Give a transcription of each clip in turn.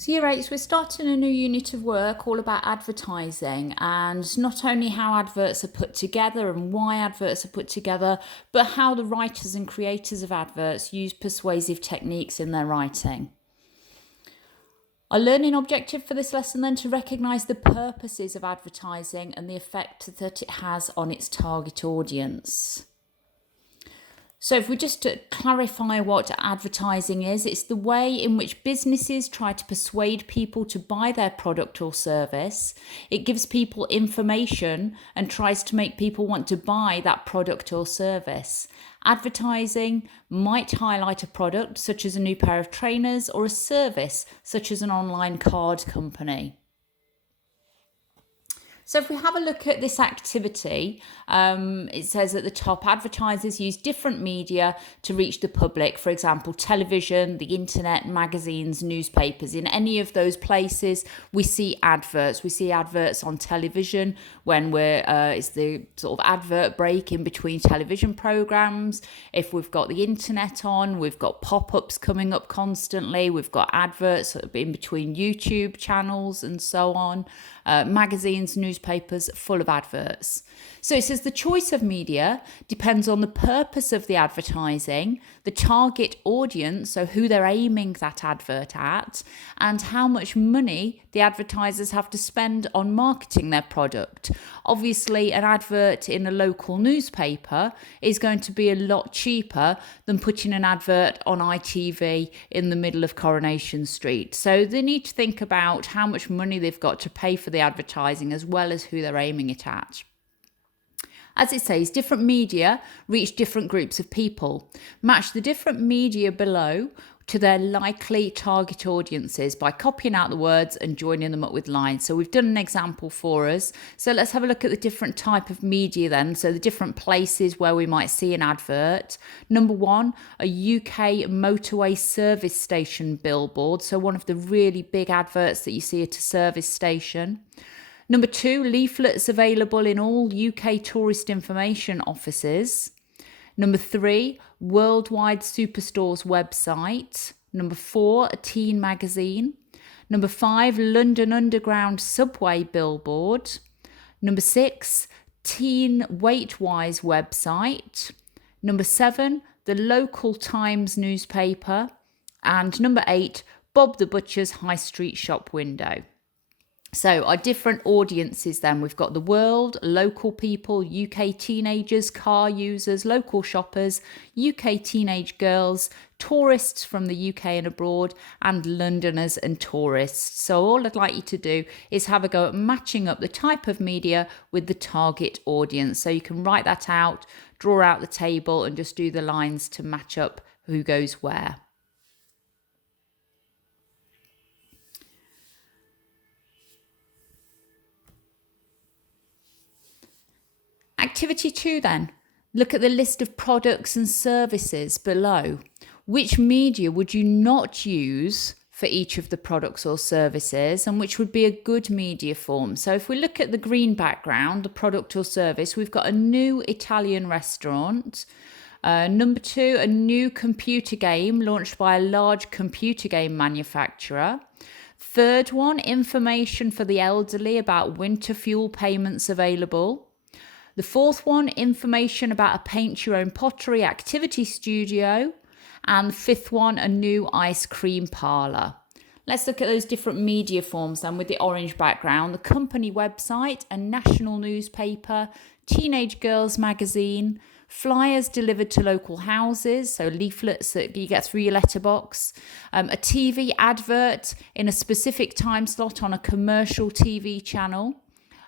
So year 8, we're starting a new unit of work all about advertising, and not only how adverts are put together and why adverts are put together, but how the writers and creators of adverts use persuasive techniques in their writing. Our learning objective for this lesson then to recognise the purposes of advertising and the effect that it has on its target audience. So if we just clarify what advertising is, it's the way in which businesses try to persuade people to buy their product or service. It gives people information and tries to make people want to buy that product or service. Advertising might highlight a product, such as a new pair of trainers, or a service, such as an online card company. So if we have a look at this activity, it says at the top, advertisers use different media to reach the public. For example, television, the internet, magazines, newspapers. In any of those places, we see adverts. We see adverts on television when it's the sort of advert break in between television programs. If we've got the internet on, we've got pop-ups coming up constantly. We've got adverts in between YouTube channels and so on. Magazines, newspapers full of adverts. So it says the choice of media depends on the purpose of the advertising, the target audience, so who they're aiming that advert at, and how much money the advertisers have to spend on marketing their product. Obviously, an advert in a local newspaper is going to be a lot cheaper than putting an advert on ITV in the middle of Coronation Street. So they need to think about how much money they've got to pay for the advertising as well as who they're aiming it at. As it says, different media reach different groups of people. Match the different media below to their likely target audiences by copying out the words and joining them up with lines. So we've done an example for us. So let's have a look at the different type of media then. So the different places where we might see an advert. Number 1, a UK motorway service station billboard. So one of the really big adverts that you see at a service station. Number 2, leaflets available in all UK tourist information offices. Number 3, Worldwide Superstore's website. Number 4, a teen magazine. Number 5, London Underground subway billboard. Number 6, Teen Weightwise website. Number 7, the local Times newspaper. And number 8, Bob the Butcher's high street shop window. So our different audiences then, we've got the world, local people, UK teenagers, car users, local shoppers, UK teenage girls, tourists from the UK and abroad, and Londoners and tourists. So all I'd like you to do is have a go at matching up the type of media with the target audience. So you can write that out, draw out the table and just do the lines to match up who goes where. Activity 2 then, look at the list of products and services below. Which media would you not use for each of the products or services, and which would be a good media form? So if we look at the green background, the product or service, we've got a new Italian restaurant. Number 2, a new computer game launched by a large computer game manufacturer. Third one, information for the elderly about winter fuel payments available. The fourth one, information about a paint your own pottery activity studio. And the fifth one, a new ice cream parlour. Let's look at those different media forms then with the orange background. The company website, a national newspaper, teenage girls magazine, flyers delivered to local houses, so leaflets that you get through your letterbox, a TV advert in a specific time slot on a commercial TV channel,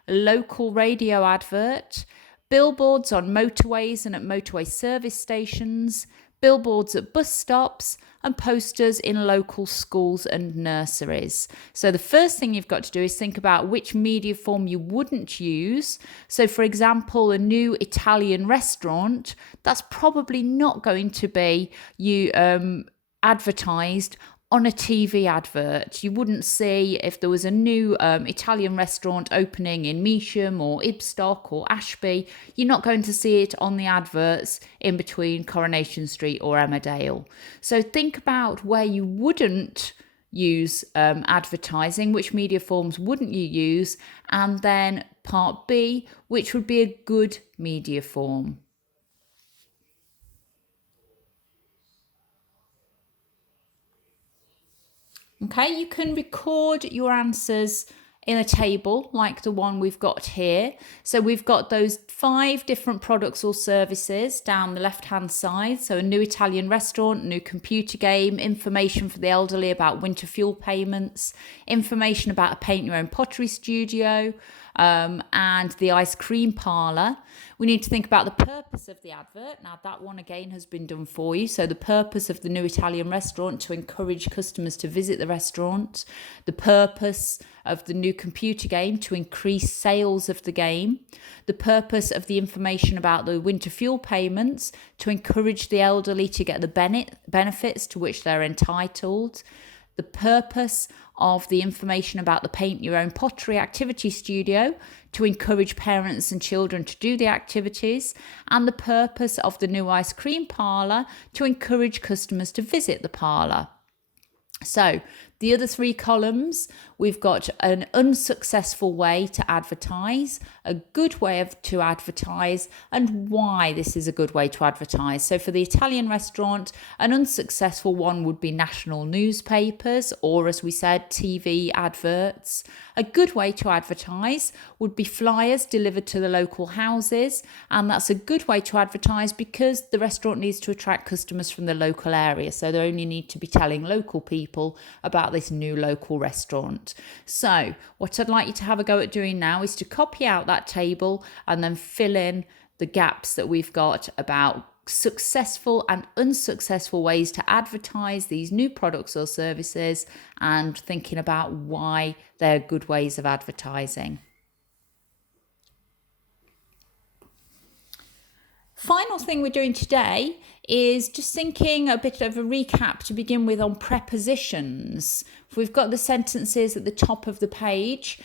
a local radio advert, billboards on motorways and at motorway service stations, billboards at bus stops, and posters in local schools and nurseries. So the first thing you've got to do is think about which media form you wouldn't use. So for example, a new Italian restaurant, that's probably not going to be advertised on a TV advert. You wouldn't see if there was a new Italian restaurant opening in Measham or Ibstock or Ashby. You're not going to see it on the adverts in between Coronation Street or Emmerdale. So think about where you wouldn't use advertising, which media forms wouldn't you use? And then part B, which would be a good media form. Okay, you can record your answers in a table like the one we've got here. So we've got those 5 different products or services down the left hand side. So a new Italian restaurant, new computer game, information for the elderly about winter fuel payments, information about a paint your own pottery studio, and the ice cream parlour. We need to think about the purpose of the advert. Now that one again has been done for you. So the purpose of the new Italian restaurant, to encourage customers to visit the restaurant. The purpose of the new computer game, to increase sales of the game. The purpose of the information about the winter fuel payments, to encourage the elderly to get the benefits to which they're entitled. The purpose of the information about the paint your own pottery activity studio, to encourage parents and children to do the activities, and the purpose of the new ice cream parlour, to encourage customers to visit the parlour. So the other 3 columns, we've got an unsuccessful way to advertise, a good way to advertise, and why this is a good way to advertise. So for the Italian restaurant, an unsuccessful one would be national newspapers, or as we said, TV adverts. A good way to advertise would be flyers delivered to the local houses, and that's a good way to advertise because the restaurant needs to attract customers from the local area, so they only need to be telling local people about this new local restaurant. So what I'd like you to have a go at doing now is to copy out that table and then fill in the gaps that we've got about successful and unsuccessful ways to advertise these new products or services, and thinking about why they're good ways of advertising. Final thing we're doing today is just thinking a bit of a recap to begin with on prepositions. We've got the sentences at the top of the page.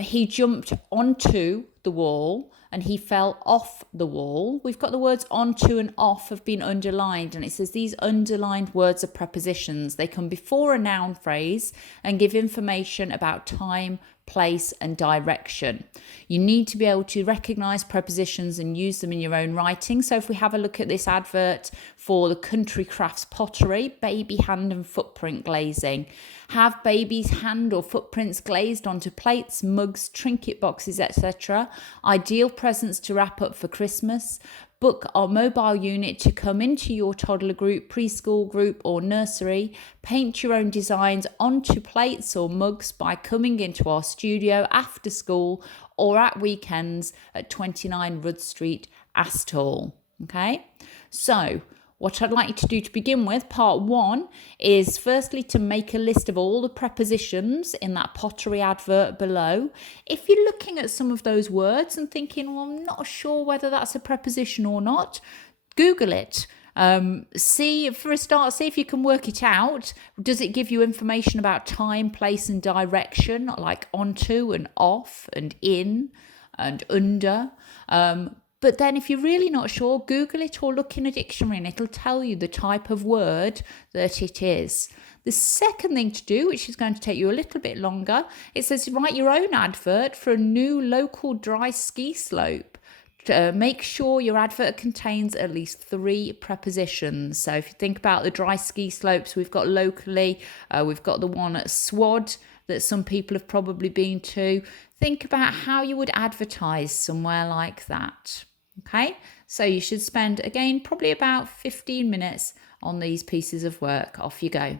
He jumped onto the wall and he fell off the wall. We've got the words onto and off have been underlined, and it says these underlined words are prepositions. They come before a noun phrase and give information about time, place and direction. You need to be able to recognise prepositions and use them in your own writing. So if we have a look at this advert for the Country Crafts Pottery, baby hand and footprint glazing. Have baby's hand or footprints glazed onto plates, mugs, trinket boxes, etc. Ideal presents to wrap up for Christmas. Book our mobile unit to come into your toddler group, preschool group or nursery. Paint your own designs onto plates or mugs by coming into our studio after school or at weekends at 29 Rudd Street, Asthall. Okay, so what I'd like you to do to begin with, part 1, is firstly to make a list of all the prepositions in that pottery advert below. If you're looking at some of those words and thinking, well, I'm not sure whether that's a preposition or not, Google it. See if you can work it out. Does it give you information about time, place and direction, like onto and off and in and under? But then if you're really not sure, Google it or look in a dictionary and it'll tell you the type of word that it is. The second thing to do, which is going to take you a little bit longer, it says write your own advert for a new local dry ski slope. Make sure your advert contains at least 3 prepositions. So if you think about the dry ski slopes we've got locally, we've got the one at Swad that some people have probably been to. Think about how you would advertise somewhere like that. Okay, so you should spend, again, probably about 15 minutes on these pieces of work. Off you go.